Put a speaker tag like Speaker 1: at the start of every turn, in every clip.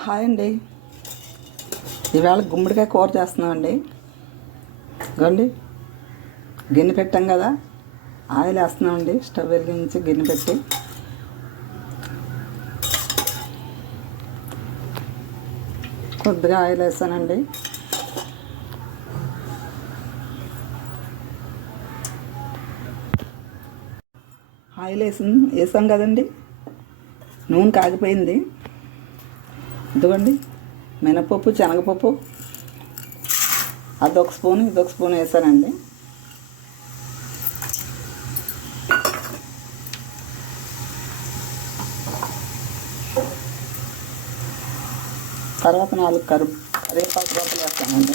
Speaker 1: Hi అండి. ఈవేళ గుమ్మడికాయ కూర చేస్తున్నామండి. ఇదిగోండి. గిన్నె పెట్టాం కదా ఆయిల్ వేస్తున్నామండి. స్టవ్ వెలిగించి గిన్నె పెట్టి. కొద్దిగా ఆయిల్ వేసానండి. ఆయిల్ వేసి వేసాం కదండి. నూనె కాగిపోయింది. ఇదిగోండి. మినపప్పు శనగపప్పు. అదొక స్పూన్ ఇదొక స్పూన్ వేసానండి. తర్వాత నాలుగు కరు కరివేపాకు రూపాయలు వేస్తానండి.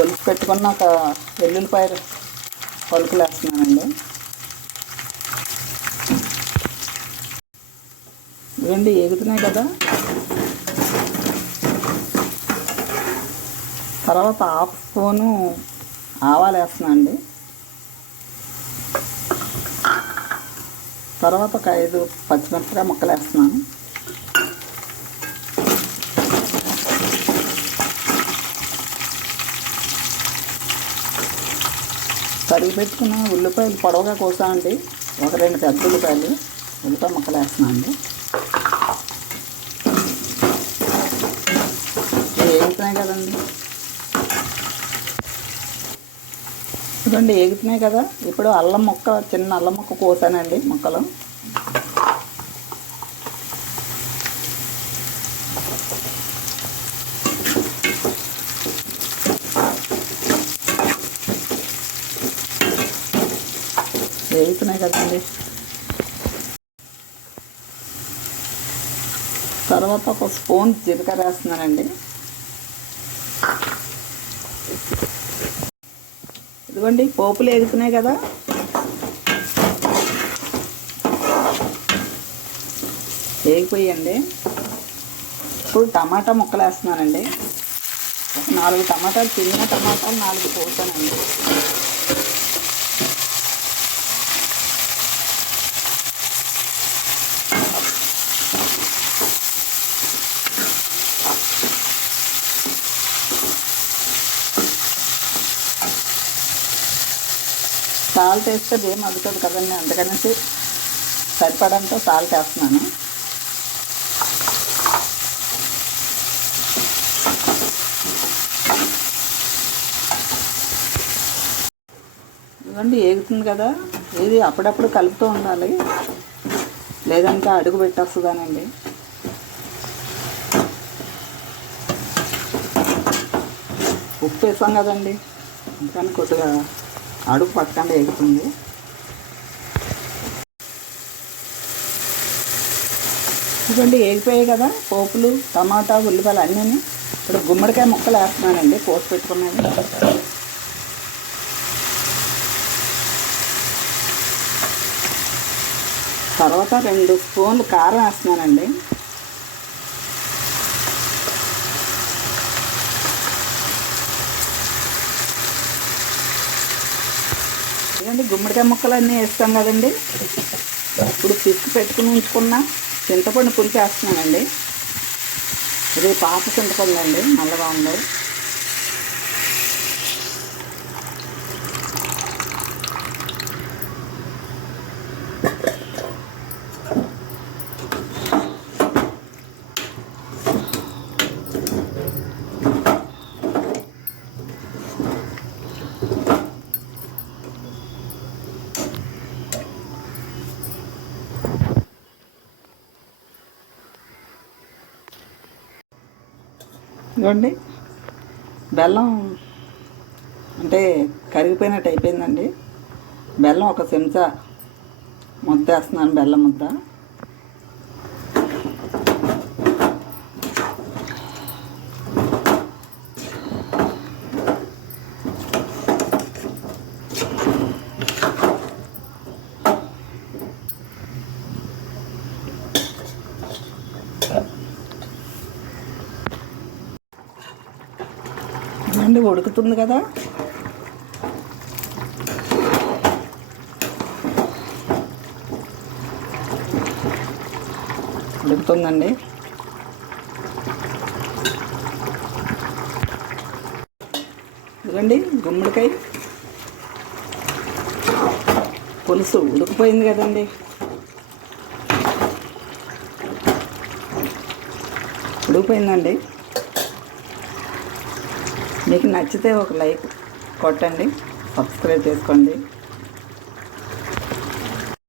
Speaker 1: ఒలిసి పెట్టుకున్నాక వెల్లుల్లిపాయలు పలుకులు వేస్తున్నానండి ఇవ్వండి ఎగుతున్నాయి కదా. తర్వాత హాఫ్ స్పూను ఆవాలు వేస్తున్నానండి తర్వాత ఒక ఐదు పచ్చిమిరపకాయ ముక్కలు వేస్తున్నాను తరిగి పెట్టుకున్న ఉల్లిపాయలు పొడవుగా కోసామండి ఒక రెండు పెద్ద ఉల్లిపాయలు. ఉల్లిపాయ ముక్కలు వేస్తున్నాం అండి. ఏగుతున్నాయి కదండి. ఇదండి ఏగుతున్నాయి కదా. ఇప్పుడు అల్లం ముక్క చిన్న అల్లం ముక్క కోసానండి ముక్కలు. వేగుతున్నాయి కదండి. తర్వాత ఒక స్పూన్ జీలకర్ర వేస్తున్నానండి. ఇదిగోండి పోపులు ఎగుతున్నాయి కదా. వేగిపోయండి ఇప్పుడు టమాటా ముక్కలు వేస్తున్నానండి. ఒక నాలుగు టమాటాలు చిన్న టమాటాలు నాలుగు పోసానండి. సాల్ట్ వేస్తే బియ్యం అదుతుంది కదండి. అందుకనేసి సరిపడంతో సాల్ట్ వేస్తున్నాను. ఇవ్వండి ఏగుతుంది కదా. ఇది అప్పుడప్పుడు కలుపుతూ ఉండాలి. లేదంటే అడుగు పెట్టేస్తుందానండి. ఉప్పు వేసాం కదండి. అందుకని కొద్దిగా అడుగు పట్టకుండా ఎగుతుంది ఇదిగోండి ఎగిపోయాయి కదా పోపులు టమాటా ఉల్లిపాయలు అన్నీ ఇప్పుడు గుమ్మడికాయ ముక్కలు వేస్తున్నానండి కోసి పెట్టుకున్నాను. తర్వాత రెండు స్పూన్లు కారం వేస్తున్నానండి. చూడండి గుమ్మడికాయ ముక్కలు అన్నీ వేస్తాం కదండి. ఇప్పుడు పిసుకు పెట్టుకుని ఉంచుకున్న చింతపండు పులుసు వేస్తున్నానండి. ఇది పాత చింతపండు అండి నల్లగా ఉండదు ఇదిగోండి. బెల్లం అంటే కరిగిపోయినట్టు అయిపోయిందండి. బెల్లం ఒక చెంచా ముద్ద వేస్తున్నాను బెల్లం ముద్ద. చూడండి ఉడుకుతుంది కదా. ఉడుకుతుందండి. ఇదండి గుమ్మడికాయ. పులుసు ఉడికిపోయింది కదండి. ఉడికిపోయిందండి. మీకు నచ్చితే ఒక లైక్ కొట్టండి సబ్స్క్రైబ్ చేసుకోండి.